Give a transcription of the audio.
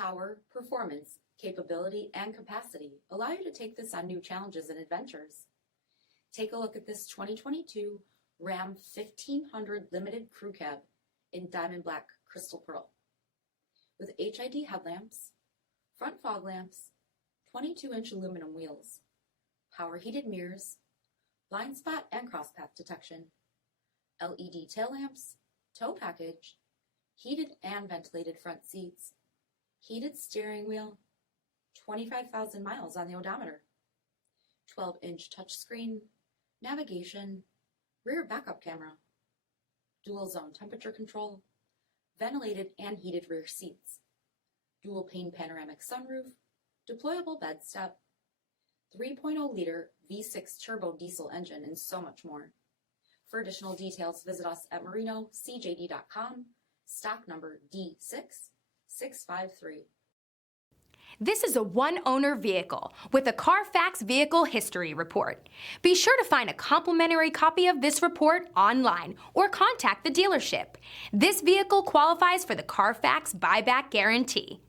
Power, performance, capability, and capacity allow you to take this on new challenges and adventures. Take a look at this 2022 Ram 1500 Limited Crew Cab in diamond black crystal pearl. With HID headlamps, front fog lamps, 22-inch aluminum wheels, power heated mirrors, blind spot and cross path detection, LED tail lamps, tow package, heated and ventilated front seats, heated steering wheel, 25,000 miles on the odometer, 12-inch touchscreen, navigation, rear backup camera, dual zone temperature control, ventilated and heated rear seats, dual pane panoramic sunroof, deployable bed step, 3.0-liter V6 turbo diesel engine, and so much more. For additional details, visit us at marinocjd.com, stock number D6653. This is a one-owner vehicle with a CARFAX Vehicle History Report. Be sure to find a complimentary copy of this report online or contact the dealership. This vehicle qualifies for the CARFAX Buyback Guarantee.